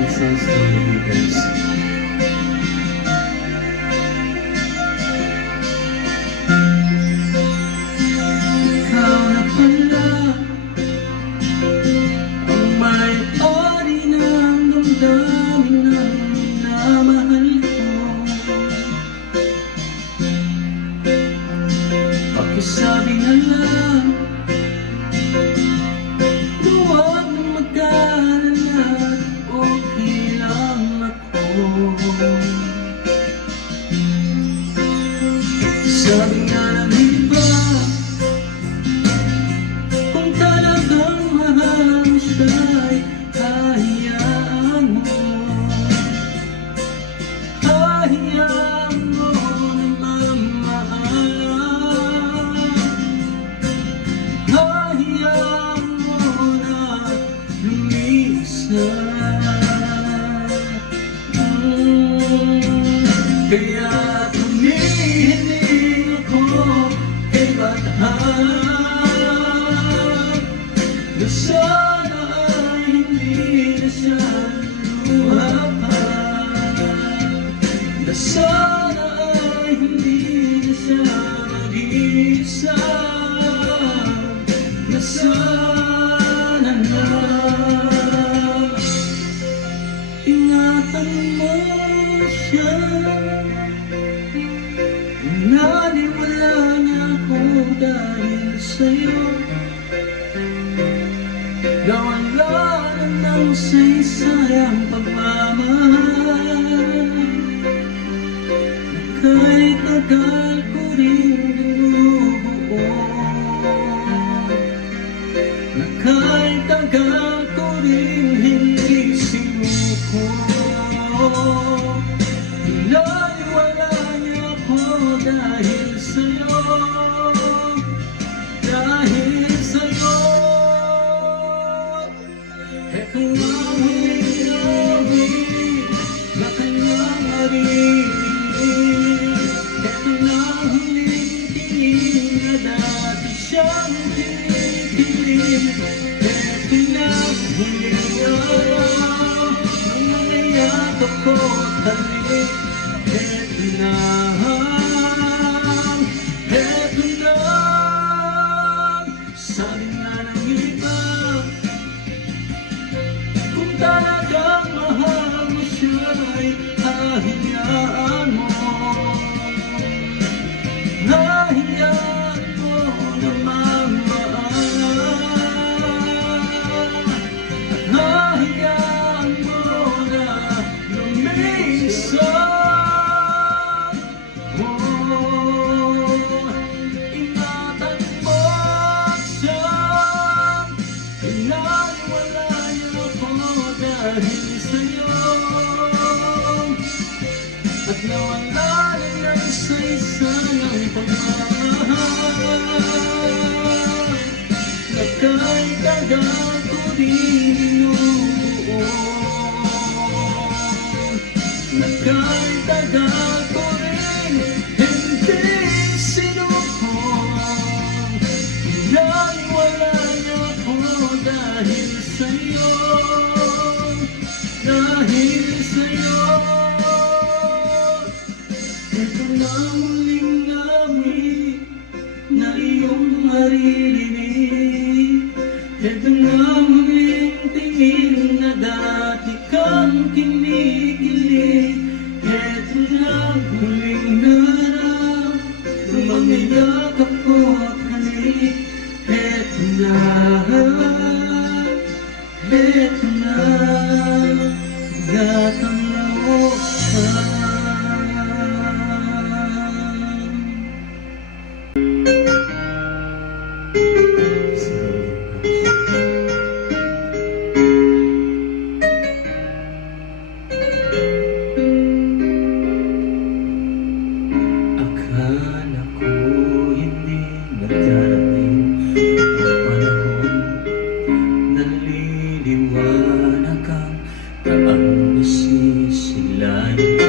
Isang story guys. Ikaw na pala ang may-ari ng damdamin ng minamahal ko. Pakisabi na lang, huwag na mag-alala, okay lang ako. Sabi nga ng iba, kung talagang mahal mo siya'y hahayaan mo. Hahayaan mo na mamahalan. Hahayaan mo na lumisan. Kaya tumihiling ako kay Bathan na sana ay hindi na siya luhapan, na sana ay hindi na siya mag-isa, na sana na ingatan mo siya. Naniwala niya ako dahil sa'yo, nawala na ng saysayang pagmamahal na kahit tagal ko rin binubuo, na kahit tagal ko rin hindi sinuko. Naniwala niya ako dahil sa'yo, dahil sa'yo. Eto na huling gabi na kanyang maririnig. Eto na huling tingin na dati siyang kinikilig. Eto na huling araw ng mga yakap ko at halik. Eto na, eto na. Sabi nga ng iba, kung talagang mahal mo siya'y hahayaan mo. Hahayaan mo na mamahalan, at hahayaan mo na lumisan. Ingatan mo siya. Naniwala niya ako dahil sa'yo, at nawala na ng saysayang pagmamahal na kahit tagal ko din binubuo, na kahit tagal ko rin hindi sinuko. Naniwala niya ako dahil sa'yo, dahil sa'yo. Ito na muling gabi na iyong maririnig. Ito na muling tingin na dati kang kinikilig. Ito na muling harap ng mga yakap ko at halik. Ito na, eto na, ingatan mo siya. Akala ko hindi nagdarating ang panahon, naliliwanag ang daan na sisilayan ko.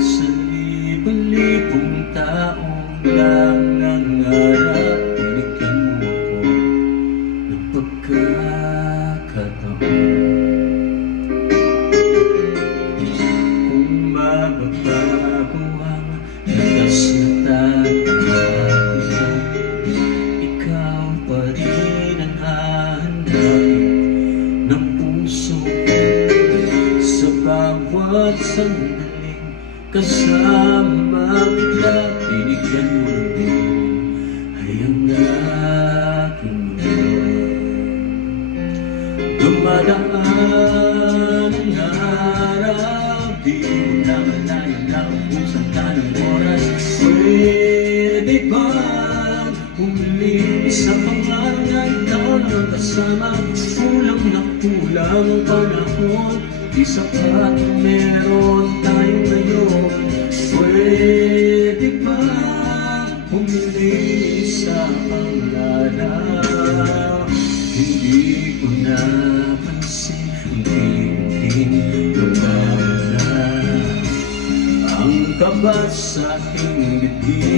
Sa libo-libong taong lang nangarap, binigyan mo ako ng pagkakataon. kasama kita. Binigyan mo ng buhay ang aking mundo. Dumadaan ang araw, di mo na malayang naubusan ka ng oras. Pwede ba humili sa pangarap na ikaw lang kasama? Kulang na kulang ang panahon, di sapat ang meron tayo ngayon. Pwede ba humili sa pangarap? Hindi ko napansin, unti-unting lumawala ang kaba sa aking bibig.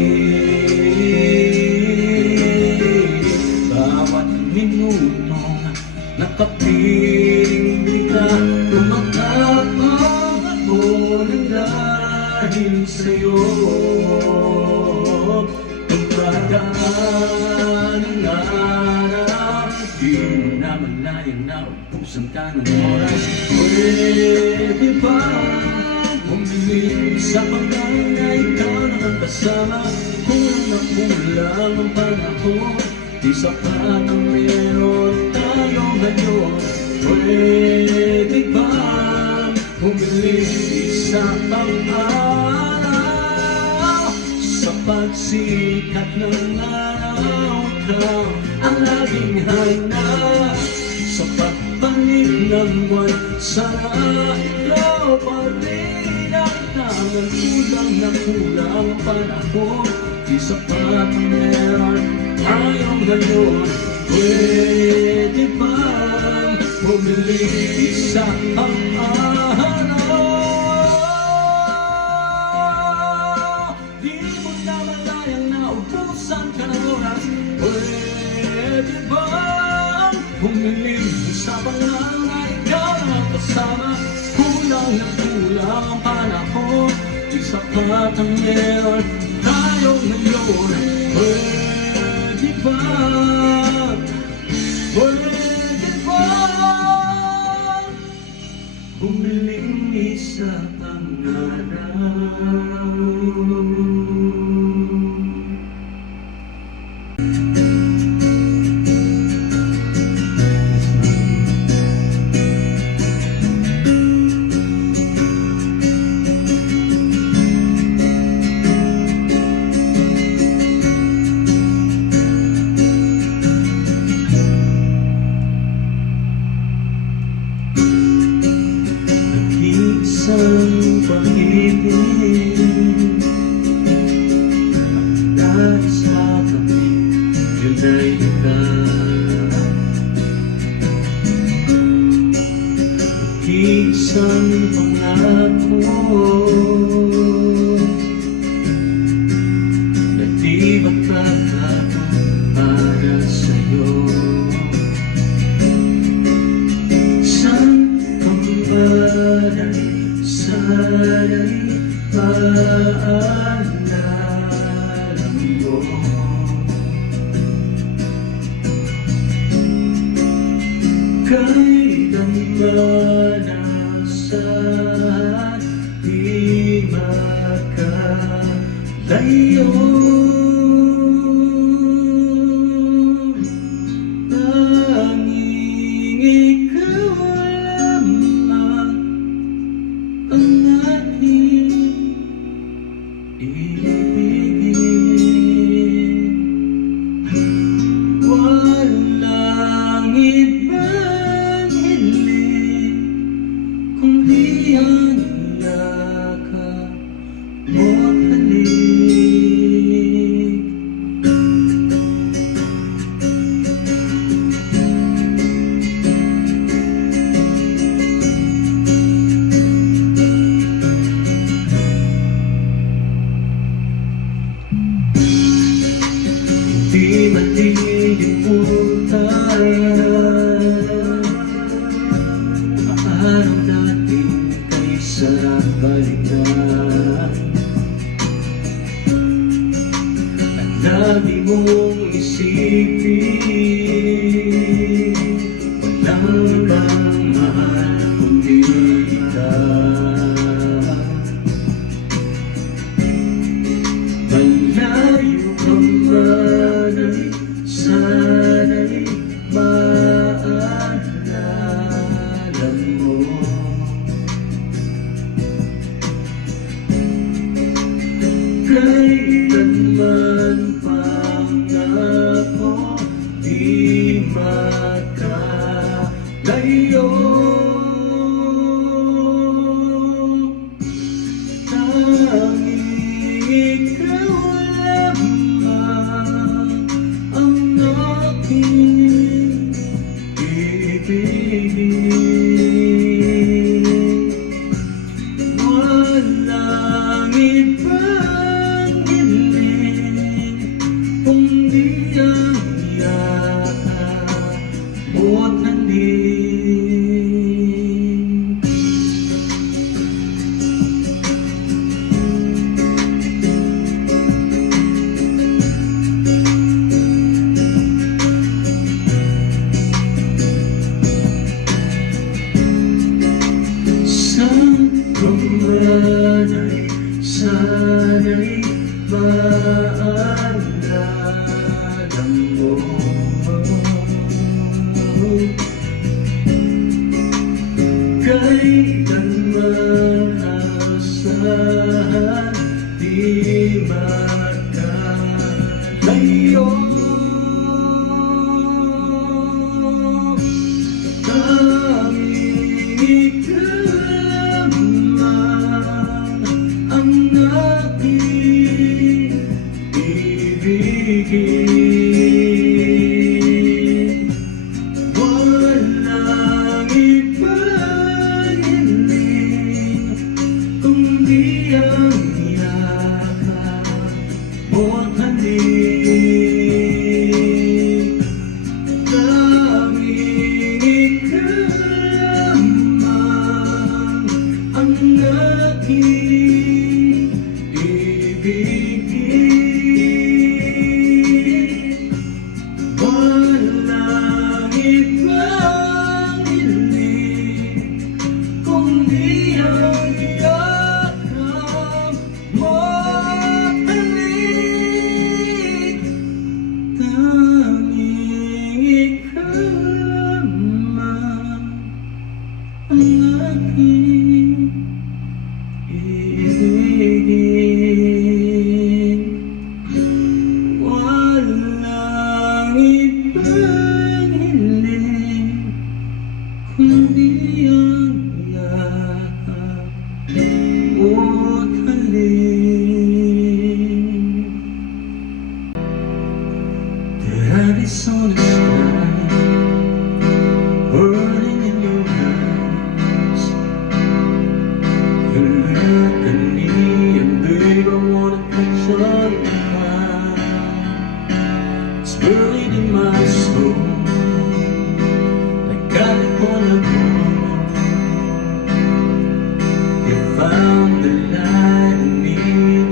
Bawat minutong nakapiling ka, tumatapang ako ng dahil sa'yo. Pagdadaan ng araw, di mo na malayang naubusan ka ng oras. Pwede ba humili sa pangarap na ikaw naman kasama? Kulang na kulang ang panahon, di sapat ang meron tayo ngayon. Pwede ba humili sa pang-araw? Sa pagsikat ng araw, ikaw ang laging hanap. Sa pagpanig ng buwan, sana ikaw pa rin ang tangan. Kulang na kulang ang panahon, di sapat ang meron tayo ngayon. Pwede ba humili sa pang-araw? Di mo na malayang naubusan ka ng oras. Pwede ba humili sa pangarap na ikaw naman kasama? Kulang na kulang ang panahon, di sapat ang meron tayo ngayon. Pwede ba? Pwede ba humiling sa pangarap? Isang pag-ibig dahil sa kami, yun ay ikaw. Isang pangako na di magbabago para sa'yo. Saan kang sana'y paalala mo? Kailanman asahan, di makalayo. Tanging ikaw lamang ang aking ibigin. Walang ibang hiling kundi ang yakap mo at halik. Di malilimutan sa'yo. Tanging ikaw lamang ang aking ibigin. Walang ibang hiling kundi ang yakap mo't halik. Saan ka man ay sana'y maalala mo. Kailanman asahan di magkalayo. Tanging ikaw lamang ang aking ibigin. Walang ibang hiling kundi ang yakap mo't halik. Tanging ikaw lamang ang aking ibigin. Walang ibang hiling kundi ang yakap mo't halik. Tanging ikaw lamang ang aking ibigin. Walang ibang hiling kundi ang yakap mo't halik. The Arizona sky burning in your eyes. You look at me and babe, I wanna catch on fire. It's buried in my soul like California gold. You found the light in me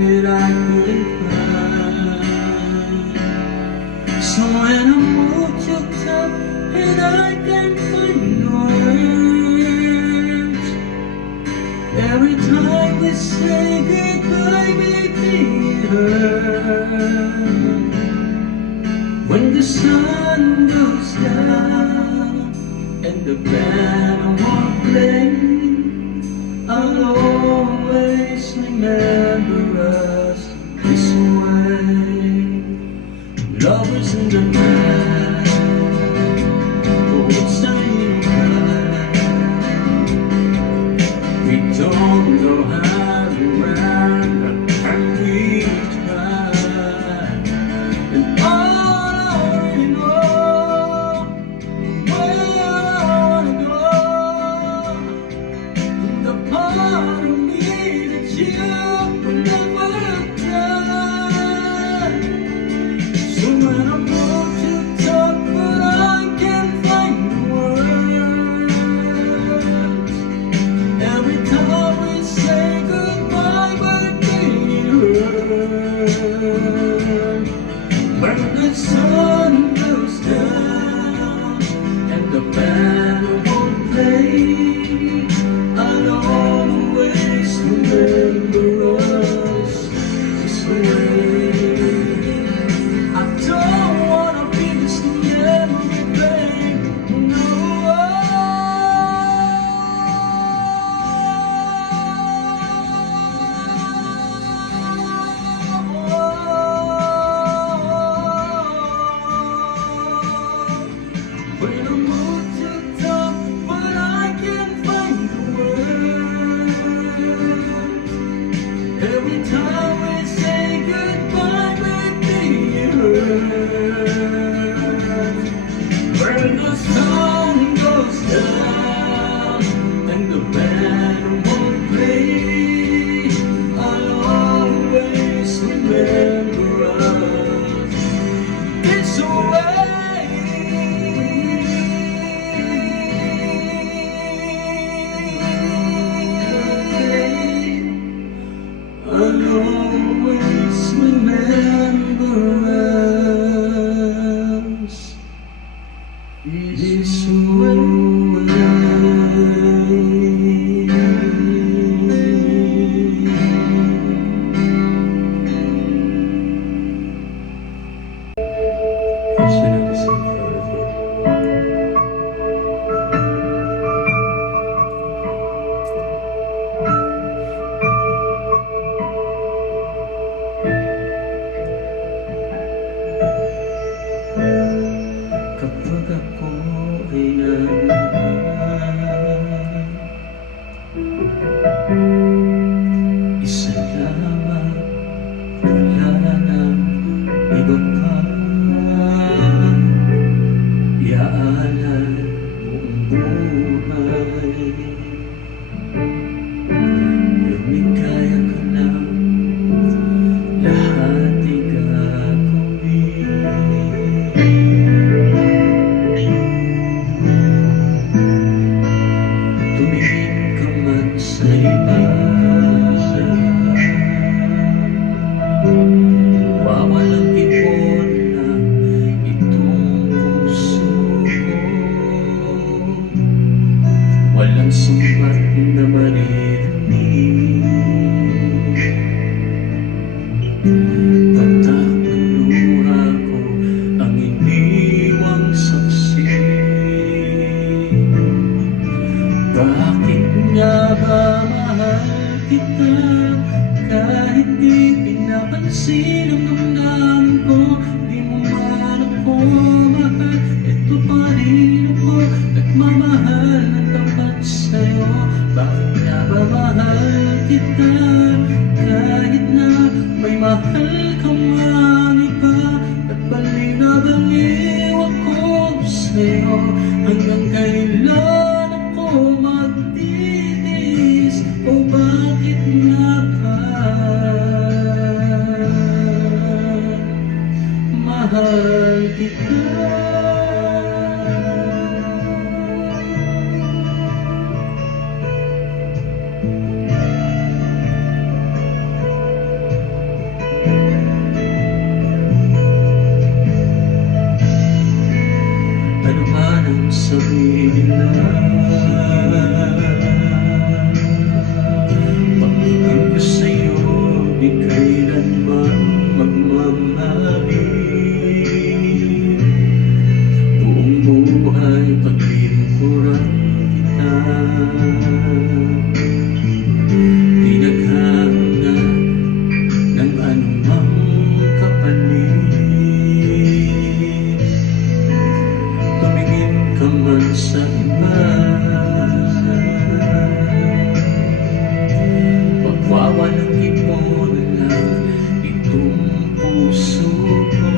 that I couldn't find. So when I'm all choked up and I can't find words, every time we say goodbye, baby, it hurts. When the sun goes down and the band won't play, I'll always remember us this way. Lovers in the night, both standing right. We don't know how to run, but can we try? And all I already know where I wanna go. The part of me that you will never die. So when I'm all too tough, but I can't find the words. Every time we say goodbye, baby, it hurts. When the sun goes down and the band won't play, I'll always remember us this way. I don't wanna be this memory, babe, no. When I'm all too sumbat na maririnig. Tatak ng luha ko ang iniwang saksi. Bakit nga ba mahal kita kahit di pinapansin ang damdamin ko? Di mo man ako mahal, eto pa rin ako nagmamahal ng tapat sa'yo. Bakit nga ba mahal kita kahit na may mahal ka mang iba? At baliw na baliw ako sa'yo. Hanggang kailan ako magtitiis? O bakit nga ba mahal kita? Ano man ang sabihin nila, pag-ibig ko sa'yo di kailanman magmamahali. Buong buhay paglilingkuran kita, di naghahanga ng anumang kapalit. Tumingin ka man sa iba, pagwawalang mo na lang itong puso ko.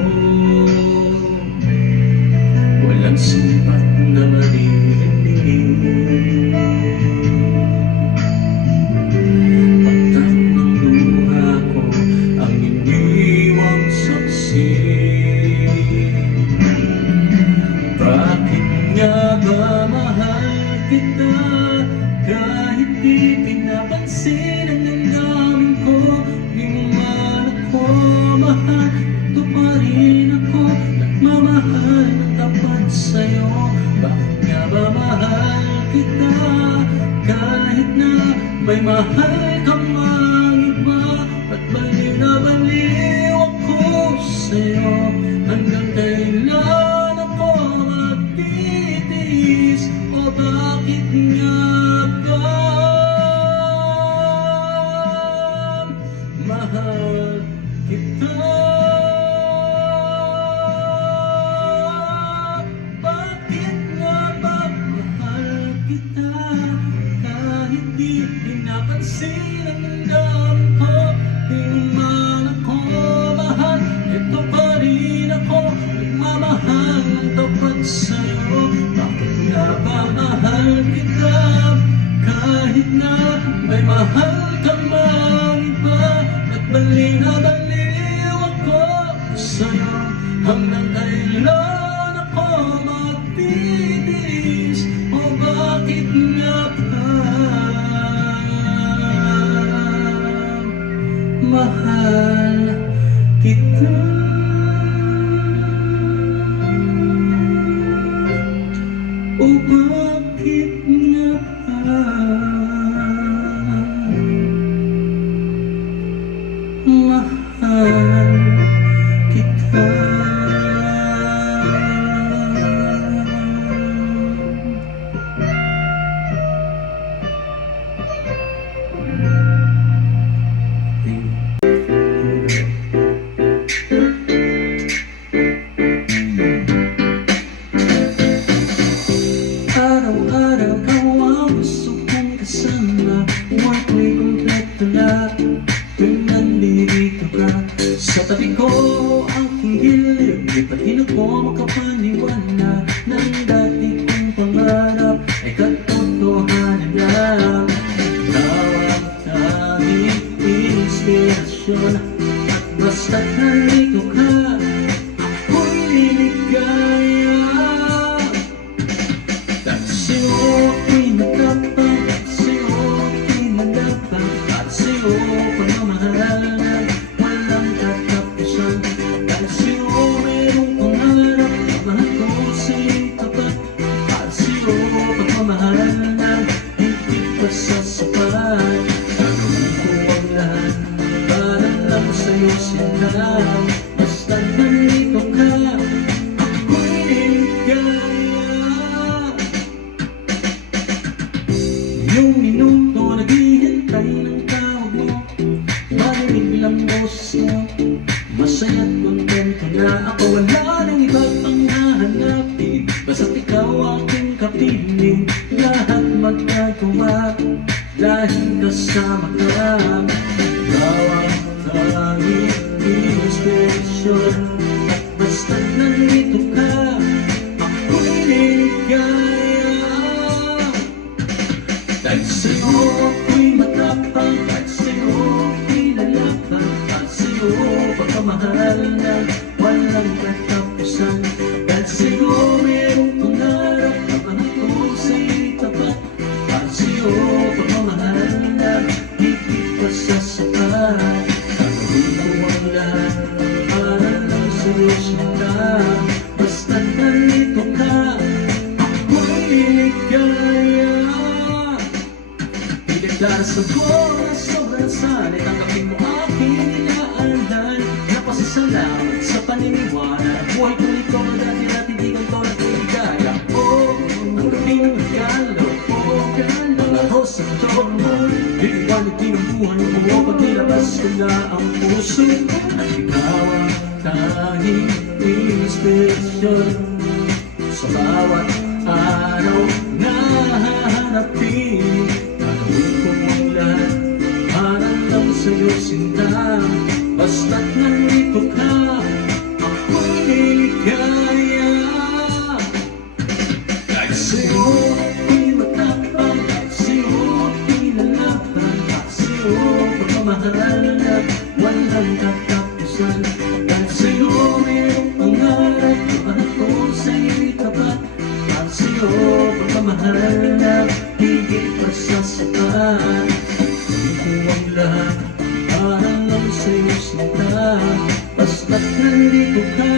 Walang sumbat na maririnig. Patak ng luha ko ang iniwang saksi. Bakit nga ba mahal kita kahit di pinapansin ang damdamin ko? Di mo man ako mahal, ito pa rin ako nagmamahal ng tapat sa'yo. Bakit nga ba mahal kita kahit na may mahal ka mang iba? At baliw na baliw ako sa'yo. Hanggang kailan ako magtitiis? O bakit nga ba mahal kita? Bakit nga ba mahal kita kahit di pinapansin ang damdamin ko? Di mo man ako mahal, ito pa rin ako nagmamahal ng tapat sa'yo. Bakit nga ba mahal kita kahit na may mahal ka mang iba? At baliw na baliw ako sa'yo. Hanggang kailan ako magtitiis? O bakit nga ba mahal kita? O bakit nga ba mahal kita? Araw-araw ka ang gusto kong kasama. Huwag ko'y kompleto na kung nandito ka sa tabi ko. Aking gilid, di pa rin ako makapaniwala na ang dati kong pangarap ay katotohanan lang. Ikaw ang tanging inspirasyon, at basta't nandito ka, ako'y liligaya. Sa'yo ako'y nagkapag, sa'yo ako'y nagkapag, at sa'yo pagmamahal na walang katapusan. Dahil sa'yo mayroong pangarap, mahal ko sa'yo'y tapat, at sa'yo pagmamahal na Yung minuto naghihintay ng tawag mo, marinig lang boses mo, masaya't kontento na ako. Wala nang iba pang hahanapin, basta't ikaw aking kapiling. Lahat magkagawa dahil kasama ka. Bawat tanging inspiration, at basta't nandito ka, ako'y ligaya. Dahil sa'yo ako'y matapang, at sa'yo ako'y lalaban, at sa'yo pagkamahal na walang katapusan. Dahil sa'yo mayroong pangarap, nabanat ko sa'yo'y tapat, at sa'yo pagmamahal na higit pa sa sapat. Gagawin ko ang lahat para lang sa'yo sinta, basta't nandito ka, ako'y ligaya. Pinagdarasal ko na sobrang sanay, tanggapin mo aking inaalan. Napasasalamat sa paniniwala, buhay ko ikaw na dati at hindi ganito na tuligaya. Ang gabi ng regalo, mga rosang chocolate, liliwanag din ang buhay mo pag nilabas ko na ang puso. At ikaw ang tanging inspirasyon sa bawat araw na hahanapin. Gagawin ko ang lahat para lang sa'yo sinta, basta't nandito ka, ako'y ligaya. Dahil sa'yo ako'y matapang, at sa'yo ako'y lalaban, at sa'yo pagmamahal na walang katapusan. Dahil sa'yo mayroong pangarap, nabanat ko sa'yo'y tapat, at sa'yo pagmamahal na higit pa sa sapat. Gawin ko ang lahat para lang sa'yo sinta, basta't nandito ka,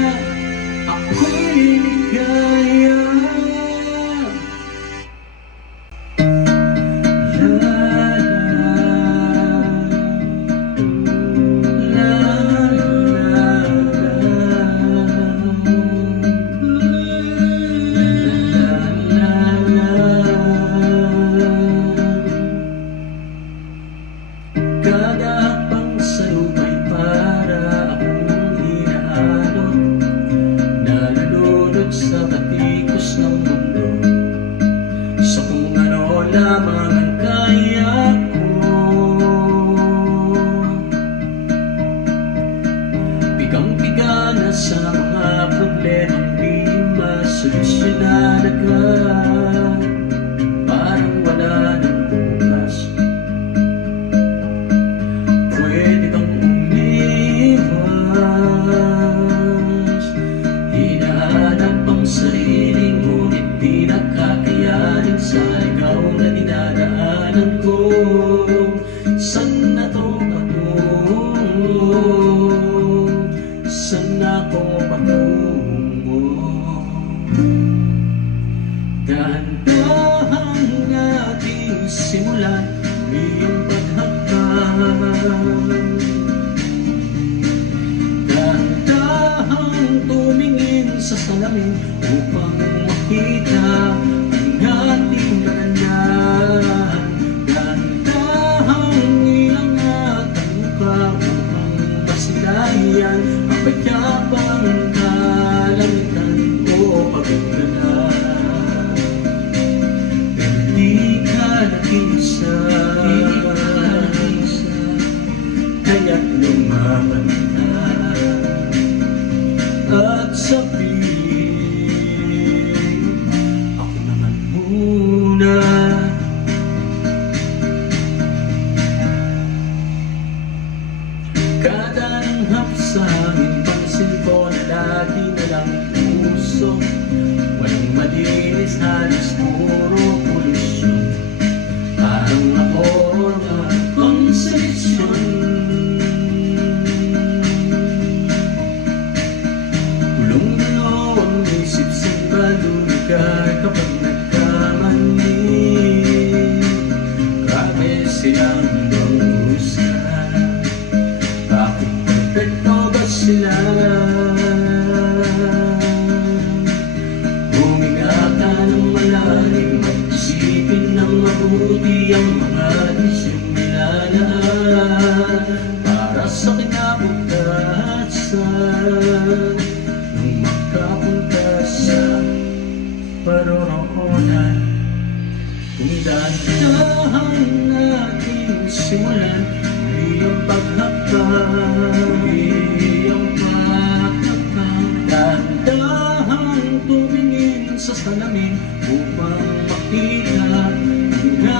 ako'y ligaya. Kada hakbang sa'yo ay para akong inaalon, nalulunod sa batikos ng mundo, sa kung ano lamang ang kaya ko. Bigang-biga na sa mga problemang di masolusyonan agad, parang wala nang bukas. Pwede kang umiwas, hinahanap ang sarili, ngunit di nakakayanin sa ligaw na dinadaanan ko. Saan na to patungo? Saan ako patungo? Dahan-dahang nating simulan iyong paghagkan, dahan-dahang tumingin sa salamin upang makita ang ating kagandahan. Dahan-dahang ilangat ang mukha upang masilayan ang pagkapang kalangitan o pagkagalan. Pero di ka nag-isa, kaya't lumaban ka at sabihin, ako naman muna. Kada langhap sa aking pansin ko na lagi na lang puso, walang malinis, halos puro polusyon. Parang ako na ang solusyon. Ulong-ulo ang isip sa balulugar kapag nagkamali. mabuti ang mga disimulaan para sa kinabukasan nung makapunta sa paroroonan. Kung dahan natin simulan, iyong paghakbang, dahan tumingin sa salamin upang makita ang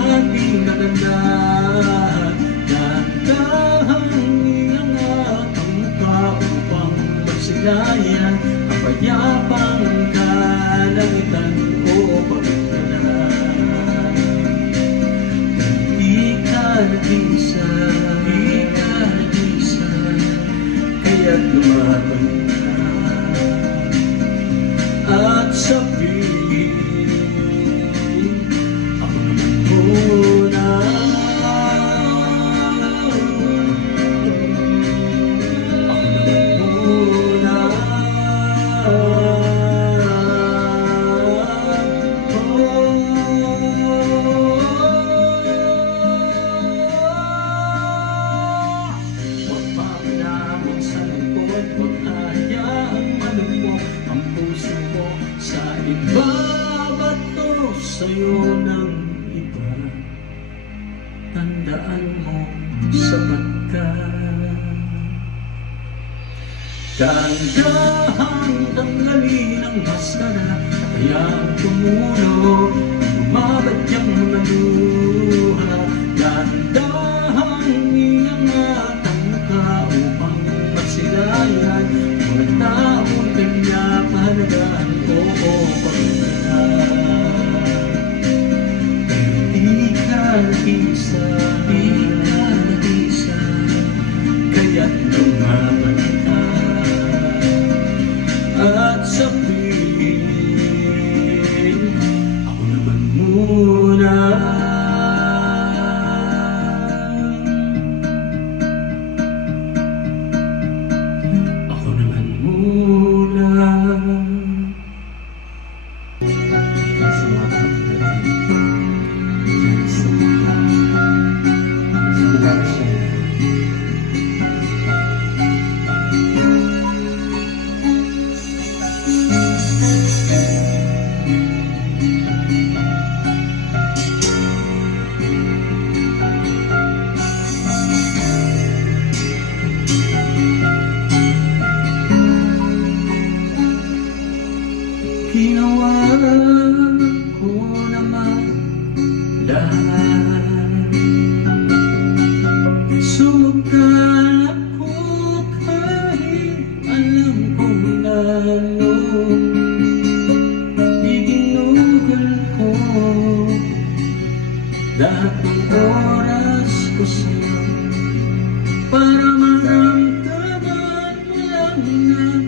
ating kagandahan. Dahan iangat ang mukha upang magsilayan ang payapang kalangitan o pagkalan. Di ka nag-isa, kaya't lumaban ka at sabihin, ako naman muna. Ako naman muna. Huwag papalamon sa likod, huwag hayaang malubog ang puso mo sa iba, bato sa'yo ng iba. Tandaan mo sapat ka. Dahan-dahang tanggalin ang maskara, kayang tumulo, bumabadyang mga luha. Dahan-dahang iangat ang mukha upang magsilayan mga taong kanya-pahalagahan o pagkalan. Pero di ka nag-isa, kaya't lumaban ka at sabihin, ako naman muna. Ako naman muna. Sa mga kapatid natin, dyan sa mga relasyon. Ginawa ko naman lahat, sumugal ako kahit alam kong ano, iginugal ko lahat ng oras ko sa'yo para maramdaman mo lang na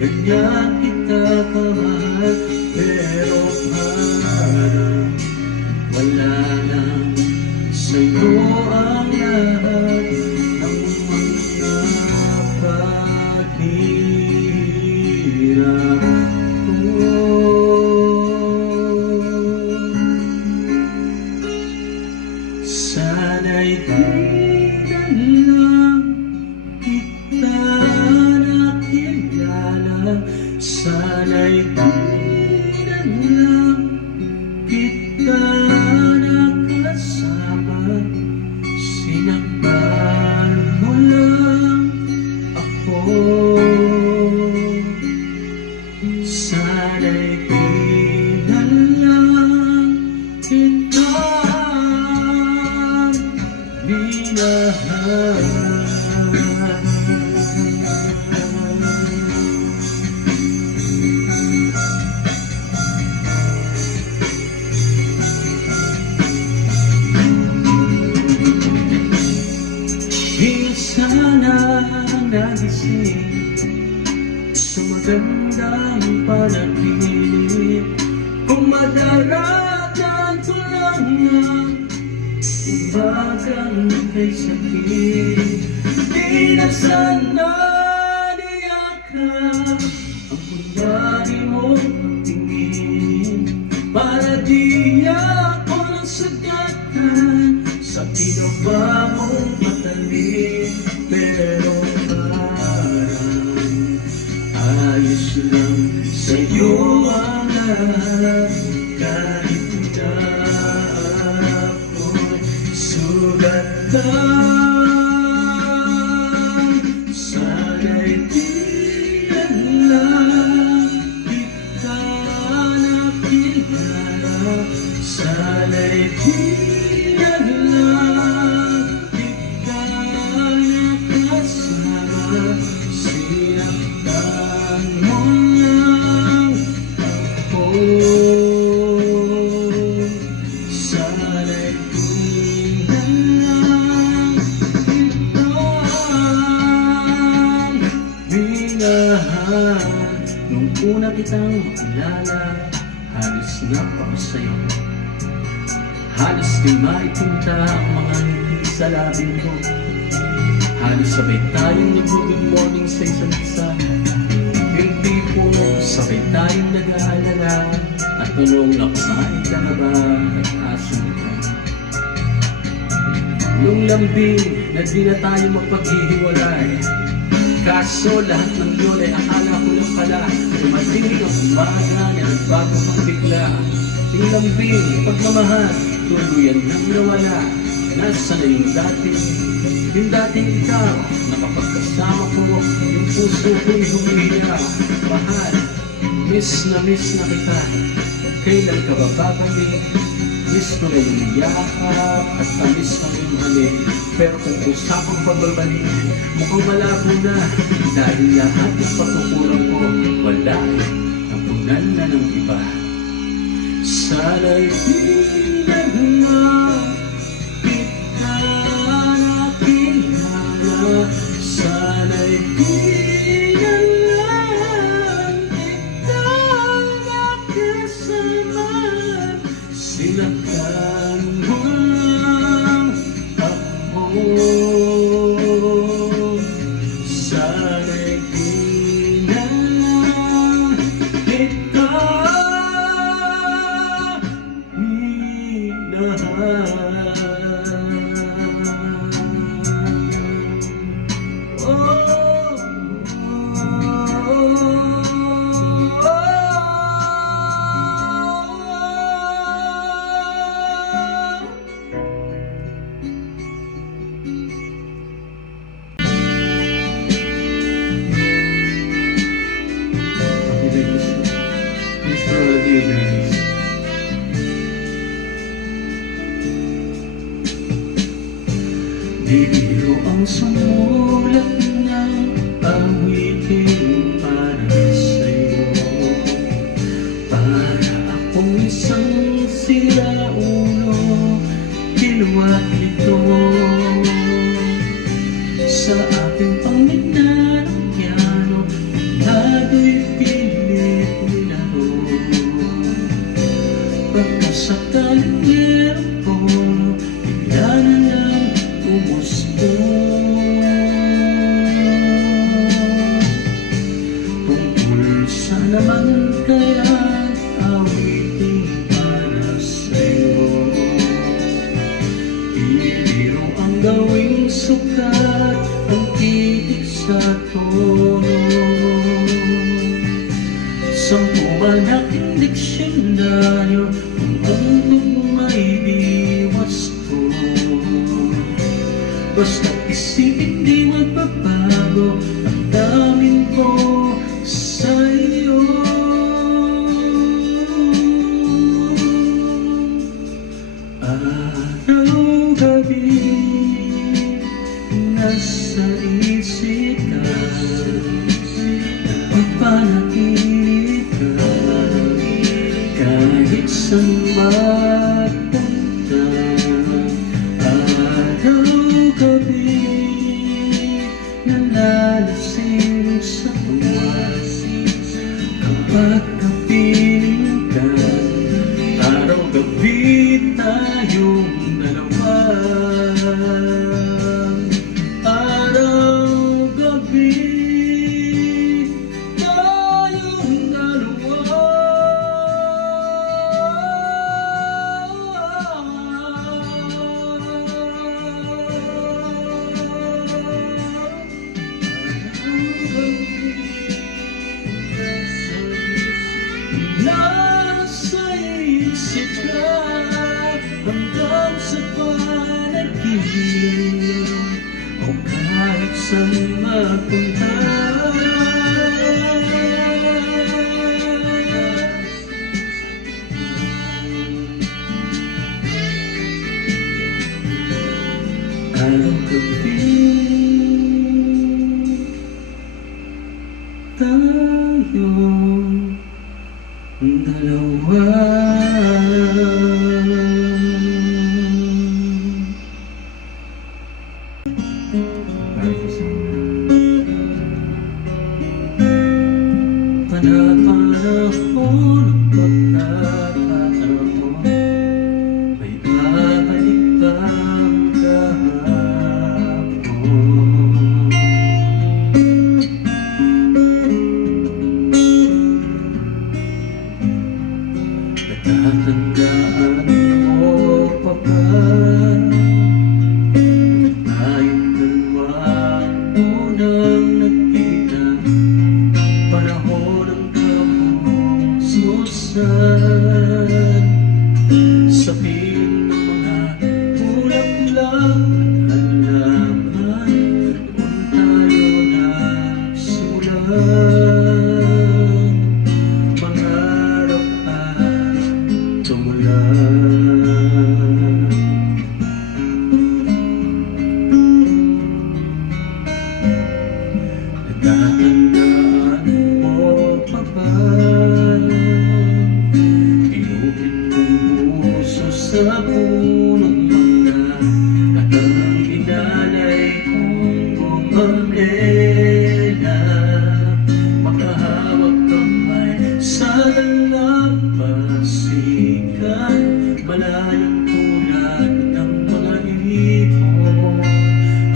ganyan kita kamahal. Pero parang wala lang sa'yo ang lahat ng mga paghihirap ko. Sana'y di na lang kita nakilala, sana'y di na lang kita nakasama, sinaktan mo lang ako. Sana'y di na lang kita minahal. Sana nagising sa magandang panaginip, kung madaratan ko lang ang umagang kay sakit. Di na sana niyakap ang kunwari mong tingin para di ako nang saga Sana'y di na lang kita nakilala. Sana'y di na lang kita nakasama. Sinaktan mo lang ako. Sana'y di na lang kita minahal. Nung una kitang makilala, halos nga pa ako sa'yo. Halos di maipunta ang mga ngiti sa labi ko. Halos sabay tayong nag-good morning sa isa't isa. Hindi po sabay tayong nag-aalala. At tulong na kumain ka na ba at asan ka? Nung lambing na di na tayo mapaghihiwalay. Kaso lahat ng yun ay akala ko lang pala. Dumating ang umaga na nagbago kang bigla. Yung lambing, pagmamahal, tuluyan nang nawala. Nasa na yung dating ikaw. Nakapagkasama ko, yung puso ko'y humihiya. Mahal, miss na kita. Kailan ka ba babalik? Miss ko na yung yakap at tamis na yung halik. Pero kung usapang pagbabalik, mukhang malabo na. Dahil lahat ng patukulang ko, wala, napunan na ng iba. Sana'y di na lang kita nakilala. Sana'y di na lang kita nakasama. Sinaktan mo lang ako. Sana'y di na lang kita Di biro ang sumulat ng awitin para sa'yo. Para akong isang siraulo, kiluwat nito sa aking pangitna ng piano. Lado'y pilit nilaro. Pagkasakaling meron ko, bigla na lang umusto. Tungkol sa naman kaya awitin para sa'yo. Bibiro ang gawing sukat, ang titik sa tono. Sampu man aking diksyonaryo, ang andong maidiwas ko. Basta't isipin di magbabago ang daming ko sa'yo. Araw-gabi nasa isip ka, nagpapanaginip ka, kahit saan mapunta. Araw-gabi nalalasing sa tuwa kapag kapiling ka. Araw-gabi tayong dalawa. Araw-gabi tayong dalawa. saan mapunta. Araw-gabi tayong dalawa. Panahon pagkakataon, may babalik bang kahapon? Natatandaan mo pa ba tayong dalawang unang nagkita? Panahon ng kapususan, sa piling ng mga bulaklak at halaman, doon tayo nagsimulan. Mangarap at tumulan. Natatandaan mo pa ba inupit kong puso sa punong mangga, at ang inalay kong gumamela? Makahawak kamay sa dalampasigan, malayang tulad ng mga ibon,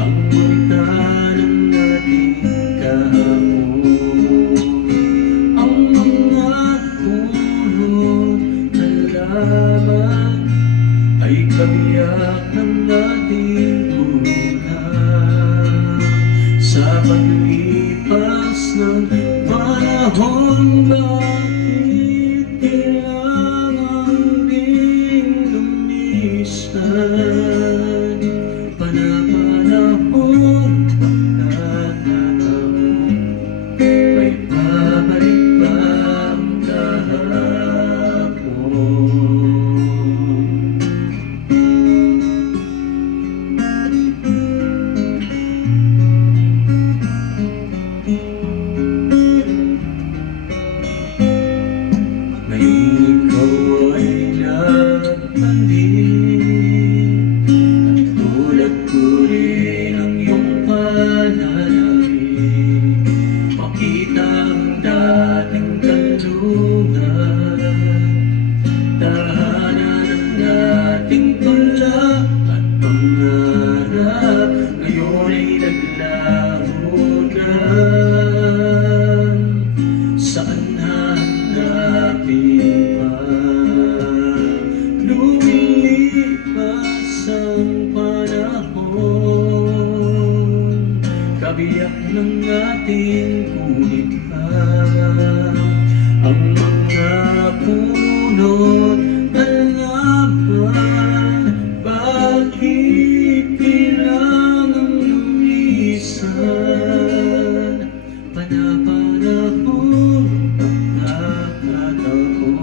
ang wika ng ating kahapon. Ang mga puno ng laman ay kabiyak ng ating buhay. Sa paglipas ng panahon, bakit kailangan ding lumisan? Panahon pagkakataon, may babalik bang kahapon? Ngayong ikaw ay nagbalik, at tulad ko rin ang iyong pananabik, makita ang dating kanlungan, tahanan ng ating tula at pangarap, ngayon ay naglaho na. Saan hanapin pa? Lumilipas ang panahon, kabiyak ng ating kulitan. Ang mga puno't halaman, bakit kailangang lumisan? Panahon pagkakataon,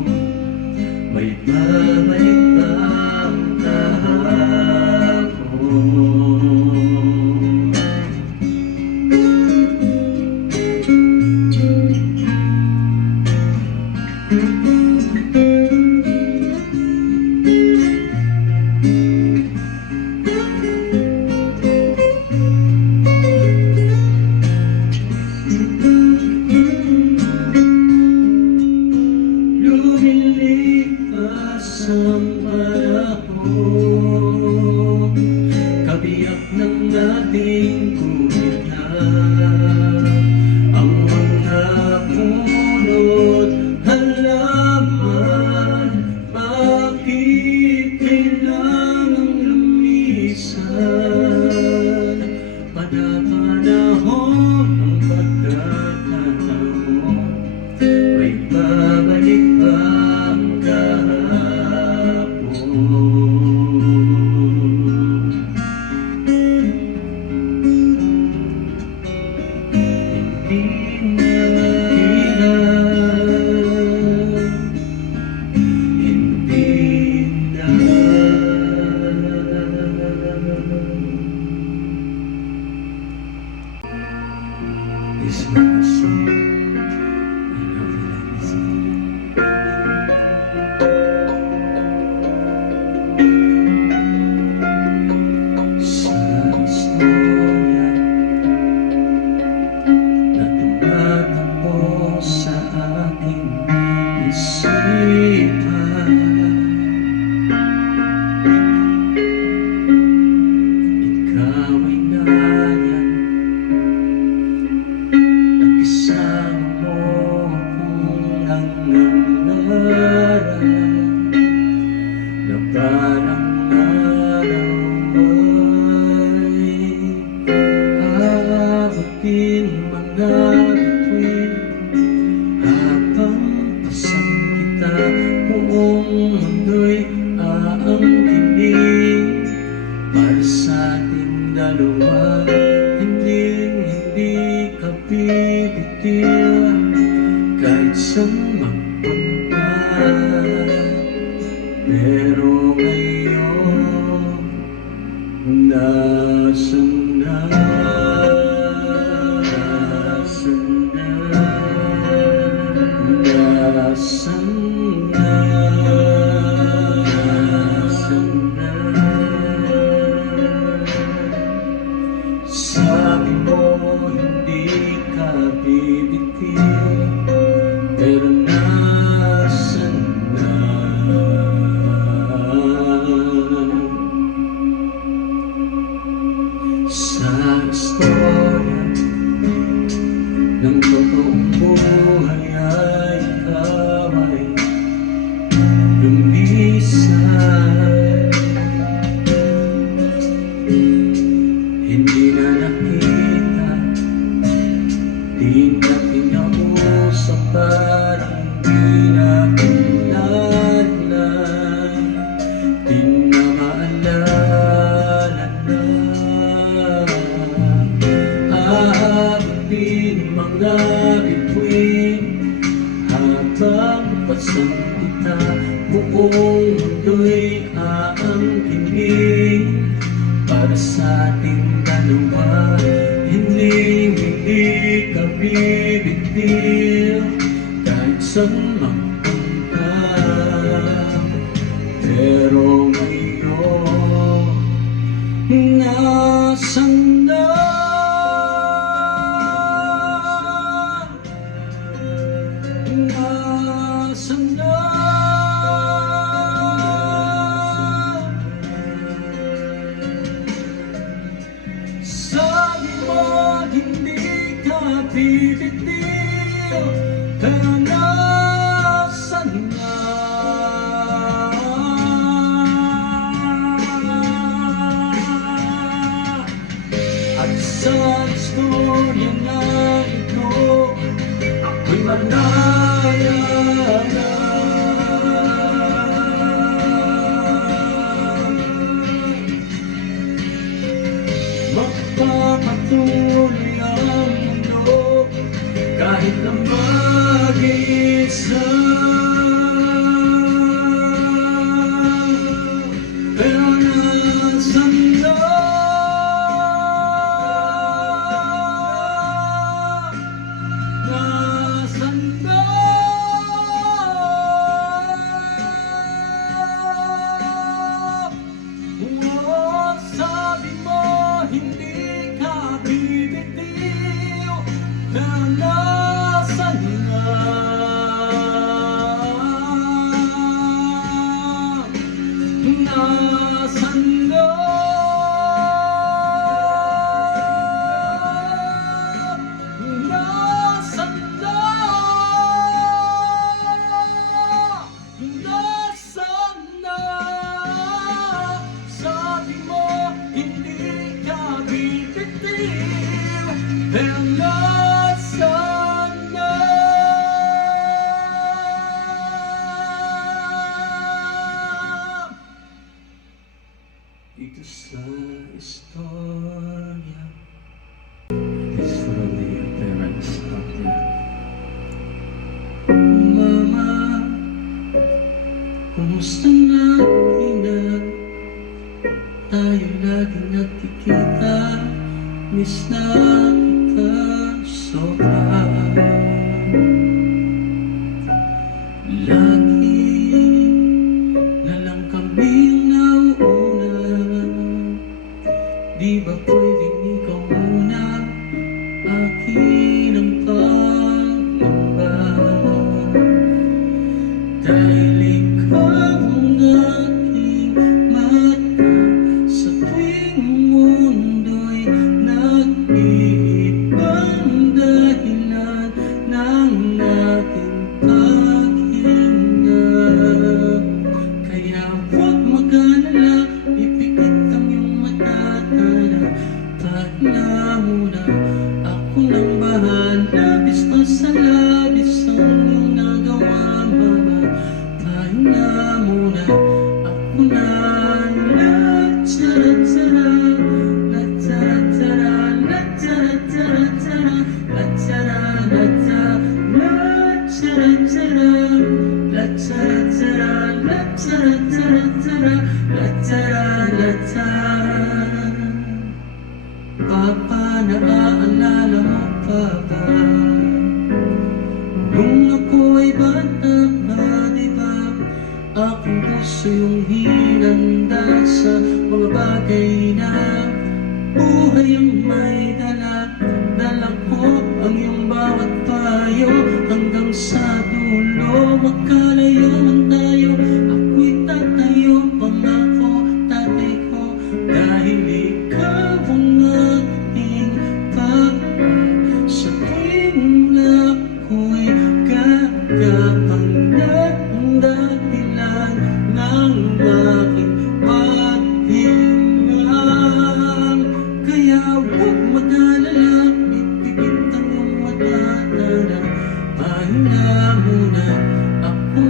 may babalik bang kahapon? Di na maalala na aabutin mga bituin habang pasang kita. Buong mundo'y aangkinin para sa ating dalawa. Hindi ka bibigtil kahit saan magpunta. Pero ngayon, nasan na? Nasan na? Sabi mo hindi ka bibigtil, pero nasan na? At sa istorya na ito, ako'y malaya na. Magpapatuloy ang mundo kahit na mag-iisa. Pero nasan na? Nasan na? Oh, sabi mo hindi ka bibigtil, pero nasan na? Nasan na? Nasan na? Nasan na? Sabi mo hindi ka bibigtil, pero nasan na? Dito sa istorya, this will be your parents out there. Mama, kumusta na ina? Tayo laging nagkikita, miss na kita sobra. Lagi na lang kami ang nauuna. Di ba pwedeng ikaw muna akin ang pangamba? Dahil ikaw ang aking mata sa tuwing mundo'y nag-iibang dahilan ng ating paghinga. Kaya huwag mag-alala, ipikit ang iyong mata, tara, pahinga muna. Ako nang bahala, basta sa labis ang iyong nagawa, mama. Pahinga muna, ako na. La-tara-tara, la-tara-tara, la-tara-tara-tara, la-tara-tara, la-tara-tara, la-tara-tara, la-tara-tara-tara, la-tara-tara. Papa, naaalala mo pa ba nung ako ay bata pa, di ba? Aking puso yung hinanda sa mga bagay na buhay ang may dala. Dala ko ang iyong bawat payo hanggang sa dulo. Magkalayo man tayo, ako'y tatayo, pangako tatay ko. Dahil ikaw ang aking papa, sa tuwing ako'y gagapanggan ang dahilan ng aking paghinga. Kaya huwag mag-alala, ipikit ang iyong mata, tara, pahinga muna. Ako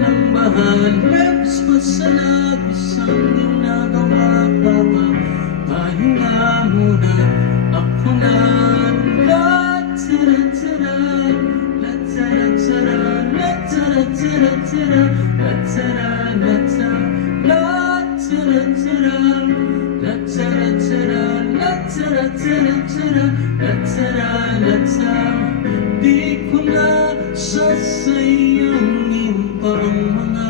Di ko na sasayangin pa ang mga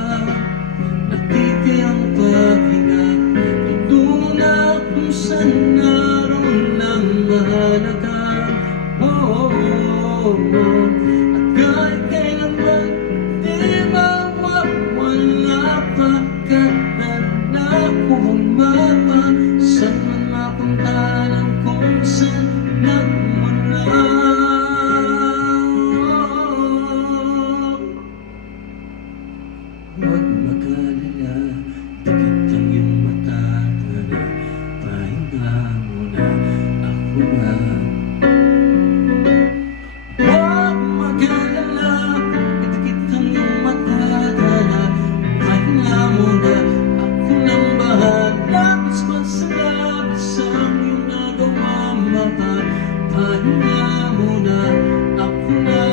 natitirang paghinga. Tutungo na kung saan naroon ang mahalaga. At kahit kailanman di mawawala pa, kahit na kumapa, saan man mapunta ng kung saan nagmula. Huwag mag-alala, dikit ang iyong mata, pahinga muna, ako na. Huwag mag-alala, dikit ang iyong mata, pahinga muna, ako nang bahala. Labis man sa labis ang iyong nagawa, pahinga muna, ako na.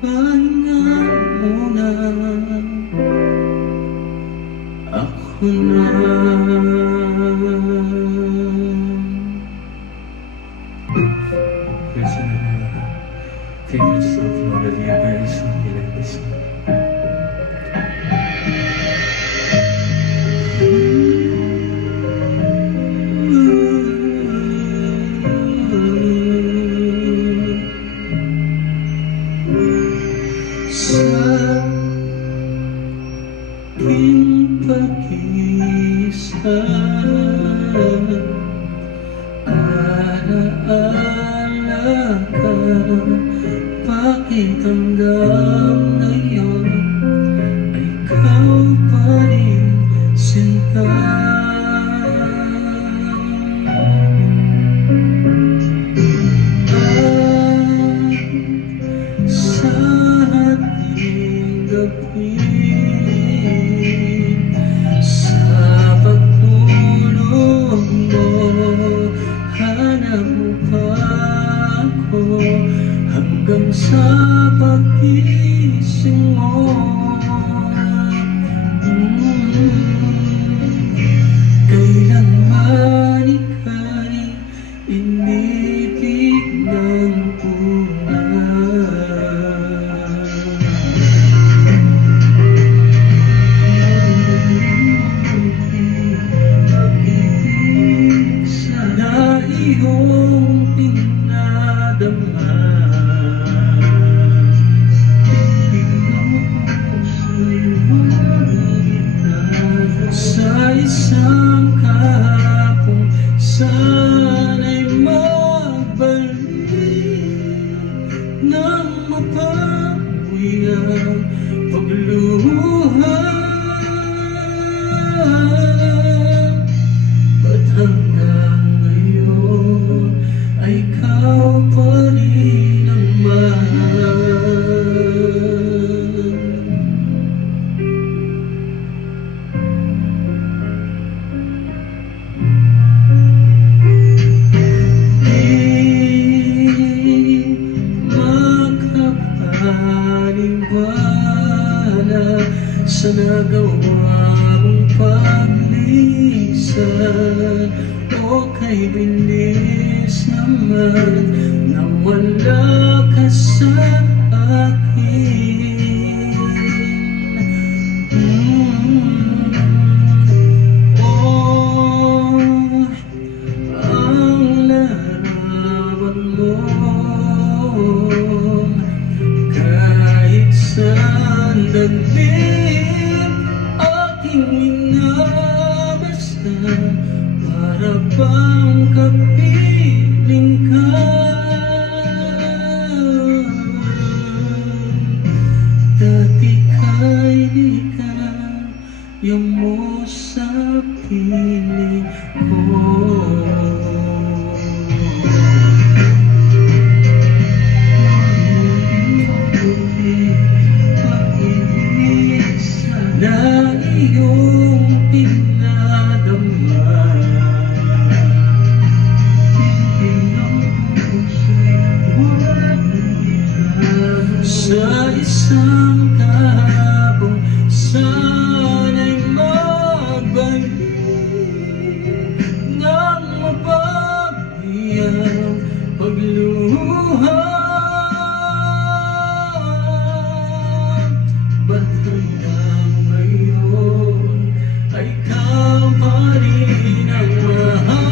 Pahinga muna, ako na. Here's another favorite song from all of you. Very soon you like this one. Sa aking pag-iisa, alaala ka, bakit hanggang ngayon ay ikaw pa rin sinta? Sa ating gabi, sa pagtulog mo, hanap mo pa ako, hanggang sa pag-ising mo. Kailanman ika'y initignan ko na. Sana iyong pinadama, sa isang kahapon, sana'y magbalik nang mapawi ang pagluha. Ba't hanggang ngayon ay ikaw pa rin ang mahal? Makapaniwala sa nagawa mong paglisan, o kay bilis naman na wala ka sa akin. Ang larawan mo, kahit sandali aking minabastan, para bang kapiling ka. piling ko. Na iyong pinadama sa isang kahapon, sana'y magbalik ng mapagbiyang pagluha. Ba't hanggang ngayon ay ikaw pa rin ang mahal?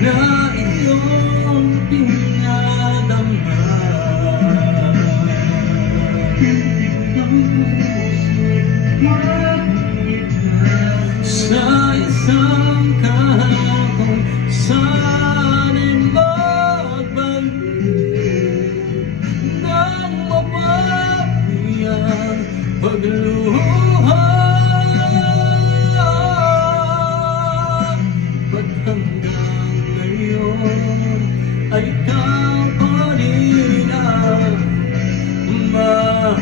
Na iyong pinadama sa isang kahapon, sana'y magbalik ng mapapiyang pagluha. Ba't hanggang ngayon ay ikaw pa rin ang mahal?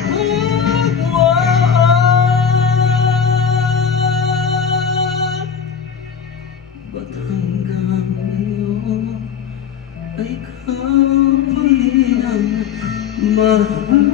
Ba't hanggang ngayon ay ikaw pa rin ang mahal?